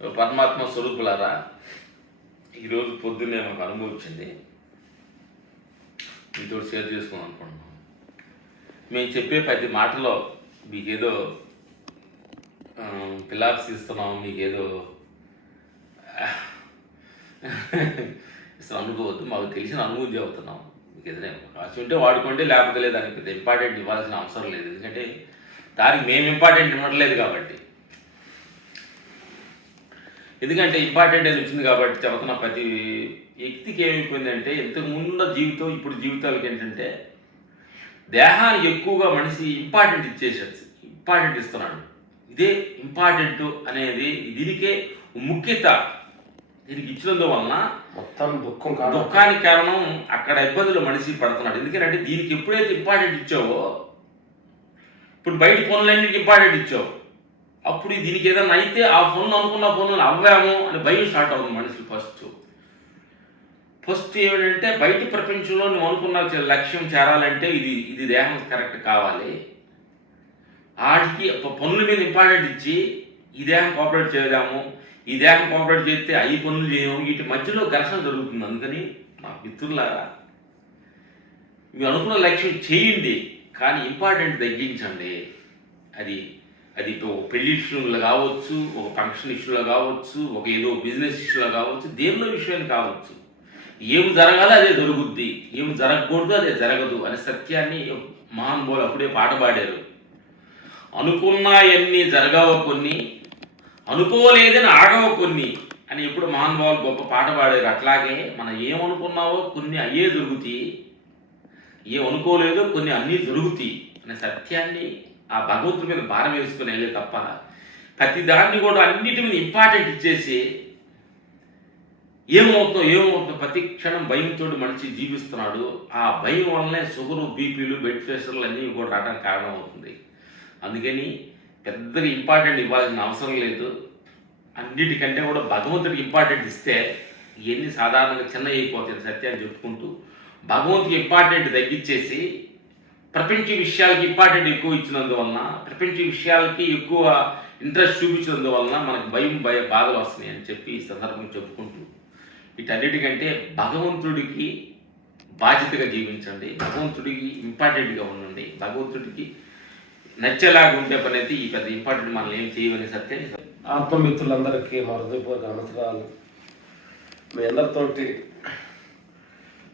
పరమాత్మ స్వరూపులారా, ఈరోజు పొద్దున్నే మాకు అనుభవం వచ్చింది, మీతో షేర్ చేసుకుందాం అనుకుంటున్నాం. మేము చెప్పే ప్రతి మాటలో మీకేదో ఫిలాప్స్ ఇస్తున్నాం, మీకేదో అనుకోవద్దు, మాకు తెలిసిన అనుభవం చెబుతున్నాం. మీకు ఏదైనా అవకాశం ఉంటే వాడుకోండి, లేకపోతే లేదు. దానికి పెద్ద ఇంపార్టెంట్ ఇవ్వాల్సిన అవసరం లేదు, ఎందుకంటే దానికి మేము ఇంపార్టెంట్ ఇవ్వట్లేదు కాబట్టి. ఎందుకంటే ఇంపార్టెంట్ అని వచ్చింది కాబట్టి చెబుతున్న ప్రతి వ్యక్తికి ఏమైపోయిందంటే, ఇంతకు ముందున్న జీవితం ఇప్పుడు జీవితాలకి ఏంటంటే దేహానికి ఎక్కువగా మనిషి ఇంపార్టెంట్ ఇస్తున్నాడు. ఇదే ఇంపార్టెంట్ అనేది దీనికే ముఖ్యత. దీనికి ఇచ్చినందువలన మొత్తం దుఃఖానికి కారణం అక్కడ ఇబ్బందులు మనిషి పడుతున్నాడు. ఎందుకంటే దీనికి ఎప్పుడైతే ఇంపార్టెంట్ ఇచ్చావో, ఇప్పుడు బయట పనులన్నిటికీ ఇంపార్టెంట్ ఇచ్చావు, అప్పుడు దీనికి ఏదైనా అయితే ఆ పనులు అనుకున్న పనులు అవ్వాము అని భయం స్టార్ట్ అవుతుంది మనుషులు. ఫస్ట్ ఏమిటంటే, బయట ప్రపంచంలో నువ్వు అనుకున్న లక్ష్యం చేరాలంటే ఇది దేహం కరెక్ట్ కావాలి. వాటికి పనుల మీద ఇంపార్టెంట్ ఇచ్చి ఈ దేహం కోఆపరేట్ చేద్దాము, ఈ దేహం కోఆపరేట్ చేస్తే అవి పనులు చేయము, వీటి మధ్యలో ఘర్షణ జరుగుతుంది. అందుకని మా మిత్రులారా, మీరు అనుకున్న లక్ష్యం చేయండి, కానీ ఇంపార్టెంట్ తగ్గించండి. అది పెళ్లి ఇష్యూలో కావచ్చు, ఒక ఫంక్షన్ ఇష్యూలో కావచ్చు, ఒక ఏదో బిజినెస్ ఇష్యూలో కావచ్చు, దేనిలో విషయాన్ని కావచ్చు. ఏం జరగాలో అదే జరుగుద్ది, ఏం జరగకూడదు అదే జరగదు అనే సత్యాన్ని మహానుభావులు అప్పుడే పాట పాడారు. అనుకున్నాయన్నీ జరగవ కొన్ని, అనుకోలేదని ఆగవ కొన్ని అని ఎప్పుడు మహానుభావులు గొప్ప పాట పాడారు. అట్లాగే మనం ఏమనుకున్నావో కొన్ని అయ్యే జరుగుతాయి, ఏం అనుకోలేదో కొన్ని అన్నీ జరుగుతాయి అనే సత్యాన్ని ఆ భగవంతుడి మీద భారం వేసుకుని వెళ్ళే తప్ప, ప్రతి దాన్ని కూడా అన్నిటి మీద ఇంపార్టెంట్ ఇచ్చేసి ఏమవుతుందో ప్రతి క్షణం భయంతో మనిషి జీవిస్తున్నాడు. ఆ భయం వల్లనే షుగరు, బీపీలు, బ్లడ్ ప్రెషర్లు అన్నీ కూడా రావడానికి కారణం అవుతుంది. అందుకని పెద్దగా ఇంపార్టెంట్ ఇవ్వాల్సిన అవసరం లేదు. అన్నిటికంటే కూడా భగవంతుడికి ఇంపార్టెంట్ ఇస్తే ఇవన్నీ సాధారణంగా చిన్న అయిపోతాయి సత్యాన్ని చెప్పుకుంటూ, భగవంతుడికి ఇంపార్టెంట్ తగ్గించేసి ప్రపంచ విషయాలకి ఇంపార్టెంట్ ఎక్కువ ఇచ్చినందువలన, ప్రపంచ విషయాలకి ఎక్కువ ఇంట్రెస్ట్ చూపించినందువలన మనకు బాధలు వస్తున్నాయి అని చెప్పి ఈ సందర్భంగా చెప్పుకుంటూ, వీటన్నిటికంటే భగవంతుడికి బాధ్యతగా జీవించండి, భగవంతుడికి ఇంపార్టెంట్గా ఉండండి, భగవంతుడికి నచ్చేలాగా ఉండే పని అయితే ఈ పెద్ద ఇంపార్టెంట్ మనం ఏం చేయమనే సత్యాన్ని. ఆత్మమిత్రులందరికీ మా హృదయపూర్వక నమస్కారాలు. మీ అందరితోటి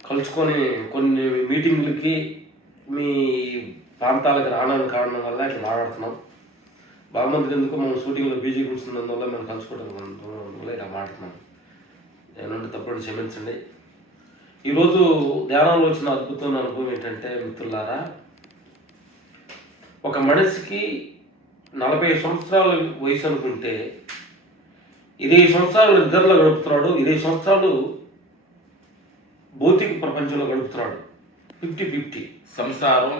కలుసుకొని కొన్ని మీటింగ్లకి, మీ ప్రాంతాలకు రావడానికి కారణం వల్ల ఇట్లా మాట్లాడుతున్నాం. బాగుమంది ఎందుకు మనం షూటింగ్లో బిజీ కూర్చున్నందువల్ల మేము కలుసుకోవడం వల్ల ఇలా మాట్లాడుతున్నాం. ఏమంటే తప్పుడు క్షమించండి. ఈరోజు ధ్యానంలో వచ్చిన అద్భుతమైన అనుభవం ఏంటంటే, మిత్రులారా, ఒక మనిషికి 40 సంవత్సరాల వయసు అనుకుంటే 20 సంవత్సరాలు నిద్రలో గడుపుతున్నాడు, 20 సంవత్సరాలు భౌతిక ప్రపంచంలో గడుపుతున్నాడు. 50-50 సంసారం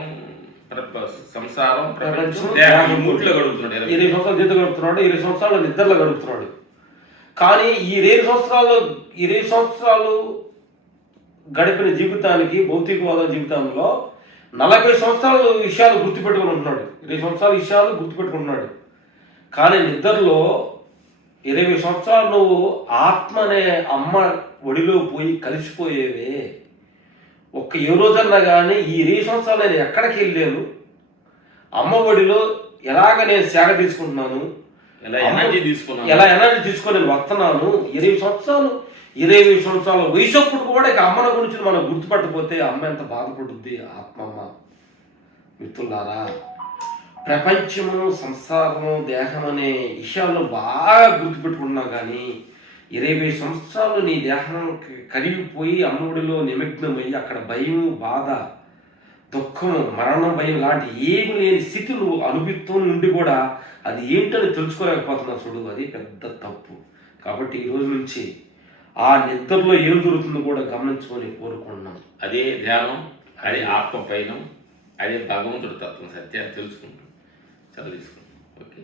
ప్రపంచం 20 సంవత్సరాలు నిద్ర గడుపుతున్నాడు, 20 సంవత్సరాలు నిద్రలో గడుపుతున్నాడు. కానీ ఈ 20 సంవత్సరాలు గడిపిన జీవితానికి, భౌతికవాద జీవితంలో 40 సంవత్సరాలు విషయాలు గుర్తుపెట్టుకుని ఉంటున్నాడు. 20 సంవత్సరాల విషయాలు గుర్తుపెట్టుకుంటున్నాడు. కానీ నిద్రలో 20 సంవత్సరాలు నువ్వు ఆత్మ అనే అమ్మ ఒడిలో పోయి కలిసిపోయేవే. ఏ రోజన్నా కానీ ఈ 20 సంవత్సరాలు నేను ఎక్కడికి వెళ్ళాను, అమ్మ ఒడిలో ఎలాగ నేను సేగ తీసుకుంటున్నాను, ఎలా ఎనర్జీ తీసుకొని నేను వస్తున్నాను. 20 సంవత్సరాల వయసు అప్పుడు కూడా ఇక అమ్మన గురించి మనం గుర్తుపట్టకపోతే అమ్మ ఎంత బాధపడుద్ది, ఆత్మమ్మ. మిత్రులారా, ప్రపంచము, సంసారము, దేహం అనే విషయాల్లో బాగా గుర్తుపెట్టుకుంటున్నాం. కానీ 20 సంవత్సరాలు నీ దేహం కరిగిపోయి అమ్మఒడిలో నిమగ్నమయ్యి అక్కడ భయం, బాధ, దుఃఖం, మరణం భయం లాంటి ఏమి లేని స్థితి నువ్వు అనుభవిస్తూ నుండి కూడా అది ఏంటని తెలుసుకోలేకపోతున్నావు చూడు, అది పెద్ద తప్పు. కాబట్టి ఈ రోజు నుంచి ఆ నిద్రలో ఏం జరుగుతుందో కూడా గమనించుకొని కోరుకుంటున్నాం. అదే ధ్యానం, అదే ఆత్మ పయనం, అదే భగవంతుడి తత్వం సత్యాన్ని తెలుసుకుంటాం. చదువు తీసుకుంటాం. ఓకే.